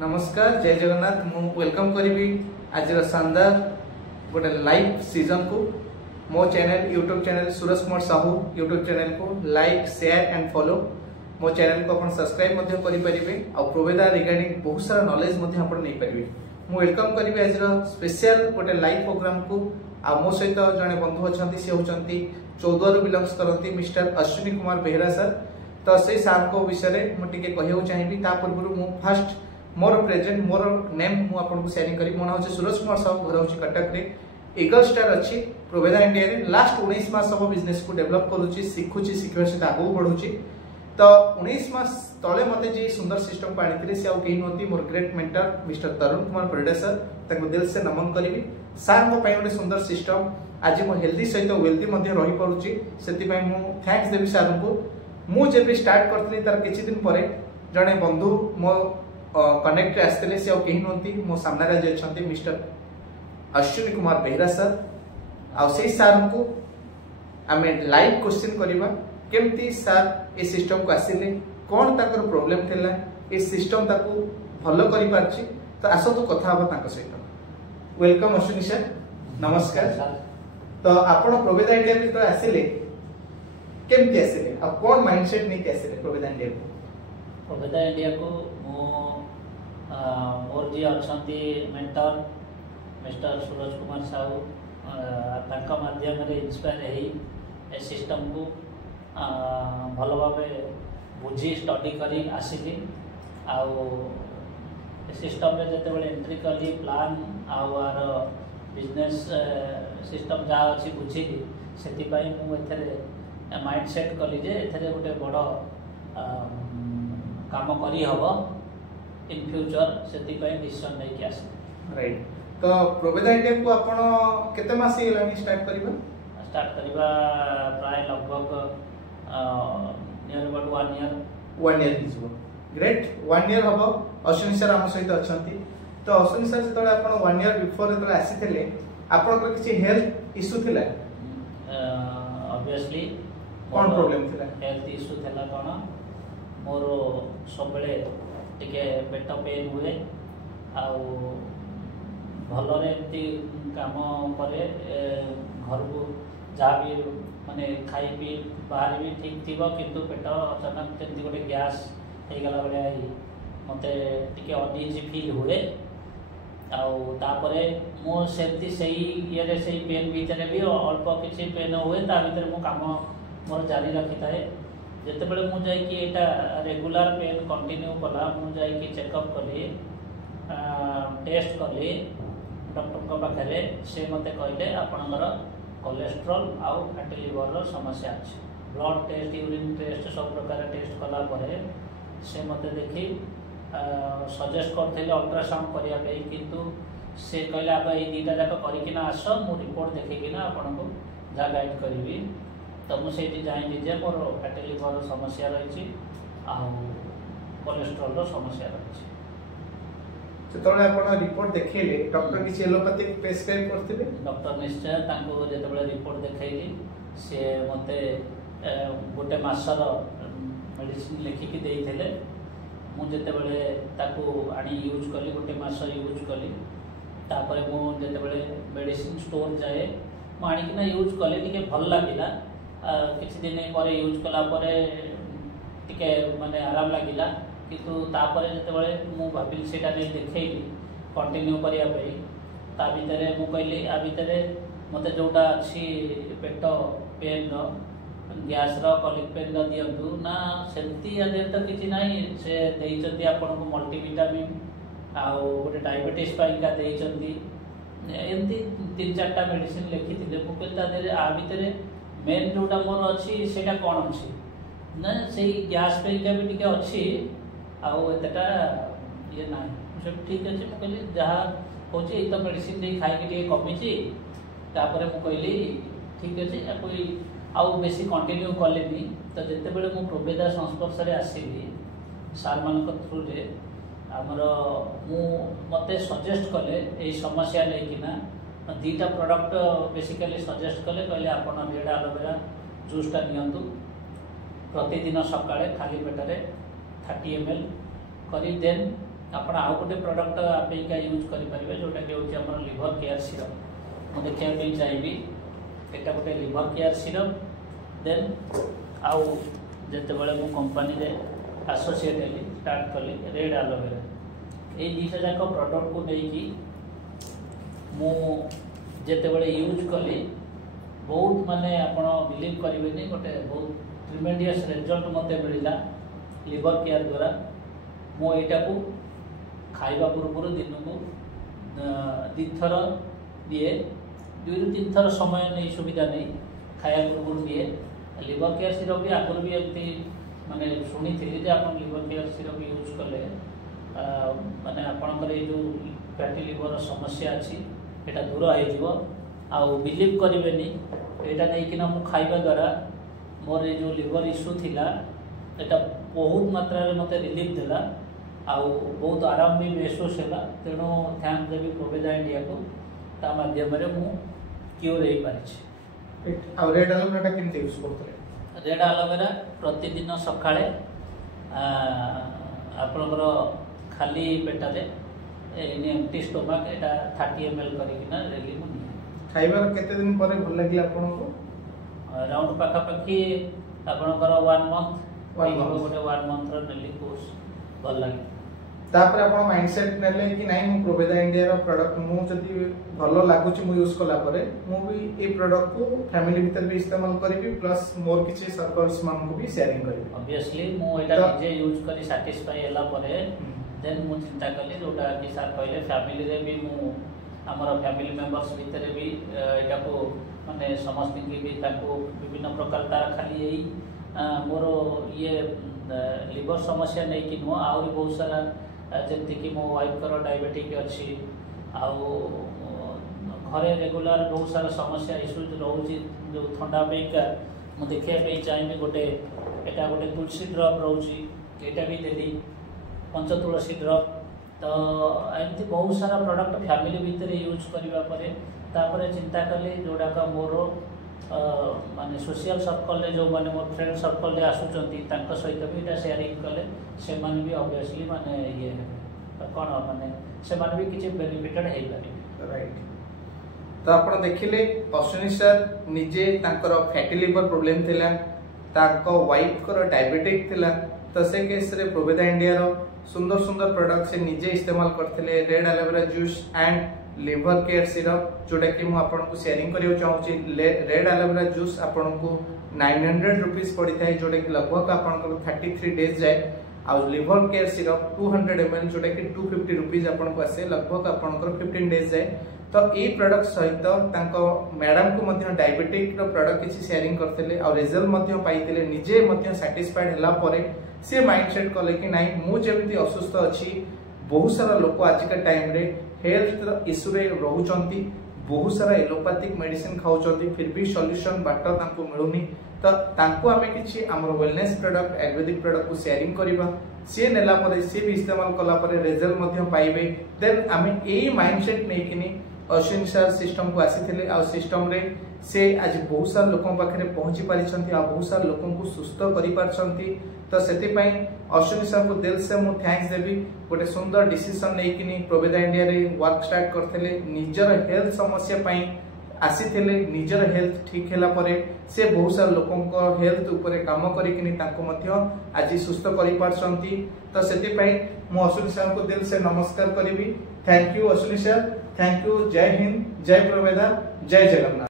नमस्कार जय जगन्नाथ मु वेलकम करी आज शानदार गोटे लाइव सीजन को मो channel YouTube channel Suraj Kumar Sahu YouTube channel को लाइक शेयर एंड फॉलो मो चैनल को अपन सब्सक्राइब करेंगे आ प्रोवेदा रिगार्डिंग बहुत सारा नॉलेज नहीं पारे मु वेलकम करी आज स्पेशल गोटे लाइव प्रोग्राम को आ मो सहित जड़े बंधु अच्छा सी होती चौदह बिलंग्स करती मिस्टर अश्विनी कुमार बेहरा सर तो से सार को विषय मुझे कहूँ चाहिए पूर्व मु फास्ट मोर प्रेजेंट मोर नेम मु आपन को शेयरिंग करी मो नाम सूरज कुमार साहू घर होची कटक रे ईगल स्टार अच्छी प्रोवेदा इंडिया रे लास्ट 19 मास सब बिजनेस को डेवलप करूची सिखुची सिखिबा से आगु बढ़ुची तो 19 मास तळे मते जे सुंदर सिस्टम को आनिथिले से आउ केही नोती मोर ग्रेट मेंटर मिस्टर तरुण कुमार परिडा सर ताको दिल से नमन करिवि सार मो पय ओटे सुंदर सिस्टम आज मो हेल्दी सहित वेल्दी मध्ये रही पड़ुची सेति पय मु थैंक्स देबि सार को मु जेबे स्टार्ट करथली तार किछि दिन परे जणे बंधु मो कनेक्ट आसते से कहीं नुंती मो सामने अच्छा मिस्टर अश्विनी कुमार बेहरा सर आउ सार को आम लाइव क्वेश्चन करवा केमती सार ए सिस्टम को आसिले कौन ताकर प्रॉब्लम थिला ए सिस्टम ताको भलो करि पारछि तो आसो तो कथा हबा ताको सहित वेलकम अश्विनी सर नमस्कार तो आपण प्रोवेदा इंडिया में तो आसिले केमती आसिले आ कौन माइंडसेट नहीं के आसिले प्रोवेदा इंडिया को प्रोवेदा इंडिया को मोर जी अच्छा मेंटर मिस्टर सूरज कुमार साहू तांका माध्यम रे इंस्पायर ए सिस्टम को भल भाव बुझी स्टडी करी आसिली आउ सिस्टम रे जते बेले एंट्री कली प्लान आर बिजनेस सिस्टम जहाँ अच्छी बुझिली से मुझे माइंड सेट कली जे एथरे गोटे बड़ काम करी हबो इन फ्यूचर से डिसीजन नहीं कि आसे राइट तो प्रोवेदा इंडिया को आपण केते मास हेलानी स्टार्ट करबा प्राय लगभग नियर अबाउट 1 ईयर हिजो ग्रेट 1 ईयर हबो अश्विनी सर हम सहित अछंती तो अश्विनी सर जतले आपण 1 ईयर बिफोर जतले आसीथिले आपण को किछि हेल्थ इशू थिला ऑब्वियसली कोन प्रॉब्लम थिला हेल्थ इशू थिला कोन मोर सब बेले टिके पेट पेन हुए आउ भलरे एमती काम करे घर को जहाँ भी माने खाई पी बाहर भी ठीक थी किंतु पेट अचानक जमी गोटे गैस हो गला भाई मते टिके अनइजी फील हुए आउे मो से ये से पेन भितर भी अल्प किसी पेन हुए ता भीतर मो काम मोर जारी रखी थाए जितेबले मुझे रेगुलर पेन कंटिन्यू कला मुझे चेकअप कली टेस्ट कली डॉक्टर पाखे से मत कहले आपणकर कोलेस्ट्रॉल आउ फैटी लिवर समस्या अच्छे ब्लड टेस्ट यूरिन टेस्ट सब प्रकार टेस्ट कला से मत देखी सजेस्ट करते अल्ट्रासाउंड करने किंतु से कहले आप ये दुटा जाक करना आस मु रिपोर्ट देखिकिना आपन को जहाँ गाइड करी तो मुझे जानी जे मोर फैटी लिवर समस्या रही कोलेस्ट्रॉल समस्या रही सेतले आपण रिपोर्ट देखैले डॉक्टर किछि एलोपैथिक प्रेस्क्राइब करथिबे डॉक्टर निश्चय तांको जेतबेले रिपोर्ट देखैली से मते गोटे मासर मेडिसिन लिखिकी देइथिले मु जेतबेले ताको आनी यूज कली गोटे मास यूज कली तापर मु जेतबेले मेडिसिन स्टोर जाए मु आनिकिना यूज कली टिके भल लागिला किछि दिन पर यूज कला परे टिके माने आराम लागिला किंतु तापर जेतबेले मु भाबिल सेटा नै देखैली कंटिन्यू करिया पई ता भितरे मु कहली आ भितरे मते जोटा अछि पेट पेन रो गैस रो कॉलिक पेन रो दियंतु ना सेंती आदे त किछि नै से देइचंती आपन को मल्टीविटामिन आउ गोटे डायबिटीज पाई का देइचंती एमती 3-4टा मेडिसिन लिखिथिले मु कहता दे आ भितरे मेन जोटा मोर अछि सेटा कोन अछि ना सेही गैस पे भी टिके अछि आउ एतटा ये ना सब ठीक अछि मु कहली जहाँ होची तो मेडिसिन दे खाई के कमी छी तापर मु कहली ठीक अछि आ कोई आउ बेसी कंटिन्यू कलेनी तो जते बेले मु प्रोवेदा संस्पर्श रे आसीली सार मान थ्रू रे हमर मु मते सजेस्ट कले ए समस्या लेकिना दीटा प्रोडक्ट बेसिकली सजेस्ट कले कहले आपण रेड एलोवेरा जूसटा नियंतु प्रतिदिन सकाळे खाली पेटरे 30 ml करी देन आपण आउ गोटे प्रॉडक्ट आपका यूज करेंगे जोटा कि हूँ आम लिवर केयर सीरम मुझे देखा चाहिए यहाँ गोटे लिवर केयर सीरम देन आउ जिते बड़े मु कंपनी रे एसोसिएट हेली स्टार्ट कली रेड एलोवेरा ये दुईटा जाक प्रॉडक्ट को लेकिन मु जिते बड़े यूज कली बहुत माने आपण बिलीव करेंगे गोटे बहुत ट्रिमेंडियस रिजल्ट मत मिलला लिवर केयर द्वारा मु यहाँ को खाइबा पूर्व दिन को दिथर दिए 2 ରୁ 3 थर समय नहीं सुविधा नहीं खाया पूर्व दिए लिवर केयर सीरम भी आगुरी भी एमती माने शुणी थी आप लिवर केयर सीरम यूज कले माने आपणकर ये जो फैटी लिवर समस्या अच्छी यहाँ दूर हो बिलीव करेंगे यहाँ नहीं मु खाइबा द्वारा मोर ये जो लिवर इश्यू थिला यहाँ बहुत मात्रा मत रिलीफ देला आउ बहुत आराम भी महसूस है तेणु थैंक देवी प्रोवेदा इंडिया को ता माध्यम मु क्योर हो पारी रेड एलोवेरा केमती यूज करते रेड एलोवेरा प्रतिदिन सकाळे आपणकर खाली Petare in empty stomach Etah 30 ml करिकिना रेली मु खाइबार केते दिन परे भल लागिला आपनको अराउंड पाखापाखि आपणकर 1 मंथ गोटे 1 मंथ रो नेली कोर्स भल लागे तापर आपण माइंडसेट नेले कि नाही मु प्रोवेदा इंडिया रो प्रोडक्ट मु जदी भलो लागुची मु यूज कला परे मु भी ए प्रोडक्ट को फैमिली भीतर भी इस्तेमाल करबी प्लस मोर किछि सर्कल्स मान को भी शेयरिंग करबी ऑब्वियसली मु एटा निजे यूज करी सैटिस्फाई होला परे देन मु चिंता कली जोटा कि सर कहले फैमिली रे भी मु हमर फैमिली मेंबर्स भीतर भी एटा को माने समस्त की भी ताको विभिन्न प्रकार तार खाली यही मोर ये लिवर समस्या नहीं कि नुह आ बहुत सारा जमती कि मो वाइफ कर डायबिटिक अच्छी घरे रेगुलर बहुत सारा समस्या इश्यूज रोचे जो थंडा पेका मुझे देखा चाहिए गोटे यहाँ गोटे तुलसी ड्रप रोची यहाँ भी देली पंच तुलसी ड्रप तो एमती बहुत सारा प्रोडक्ट फैमिली भितर यूज करने चिंता कली जोड़ाक मोर माने सोशल सर्कल जो माने मोर फ्रेंड सर्कल रे आसुचंती तांका सहित भी इटा शेयरिंग कले से माने भी ऑब्वियसली माने ये कोन माने से माने भी किछि बेनिफिटेड हे पारे राइट तो आपण देखिले अश्विनी सर निजे तांकर फैटी लिवर प्रॉब्लम थिला ताको वाइफ कर डायबिटिक थिला तो से केस रे प्रोवेदा इंडिया रो सुंदर सुंदर प्रोडक्ट से निजे इस्तेमाल करथिले red aloe vera juice and liver care syrup जोटा कि मुझे शेयरिंग करने चाहूँगी रेड एलोवेरा जूस आपन को 900 रुपीज पड़ी था जोटा कि लगभग आप 33 डेज जाए आउ लिवर केयर सिरप 200 ml जोटा कि 250 रुपीज आपन को आसे लगभग आपन 15 डेज जाए तो ये प्रोडक्ट सहित मैडम को डायबिटिक प्रोडक्ट किसी शेयरिंग करते और रिजल्ट पाई निजे सैटिस्फाइड होला परे से माइंडसेट कले कि नहीं मुझे असुस्थ अच्छी बहुत सारा लोक आजिका टाइम रे हेल्थ इश्यू रे रहउचंती बहुत सारा एलोपैथिक मेडिसिन खाउचंती फिर भी सॉल्यूशन बाट तांको मिलुनी तो तांको आमे किछि हमर वेलनेस प्रोडक्ट आयुर्वेदिक प्रोडक्ट को शेयरिंग करबा से नेला परे से भी इस्तेमाल कला परे रिजल्ट मध्य पाइबे देन आमे एई माइंडसेट नेकिनी अश्विनी सर सिस्टम को आसीथिले आ सिस्टम रे से आज बहुत सारा लोकन पाखरे पहुंची पारिछंती आ बहुत सारा लोकन को सुस्थ करि पारछंती तो सेति पई अश्विनी सर को दिल से मु थैंक्स देबी गोटे सुंदर डिसीजन नेकिनी प्रोवेदा इंडिया रे वर्क स्टार्ट करथिले निजर हेल्थ समस्या पई आसीथिले निजर हेल्थ ठीक हैला परे से बहुत सारा लोकन को हेल्थ ऊपर काम करिकिनी ताको मध्य आज सुस्थ करि पारछंती तो सेति पई मु अश्विनी सर को दिल से नमस्कार करिबी thank you Ashwini sir thank you जय हिंद जय प्रोवेदा जय जगन्नाथ।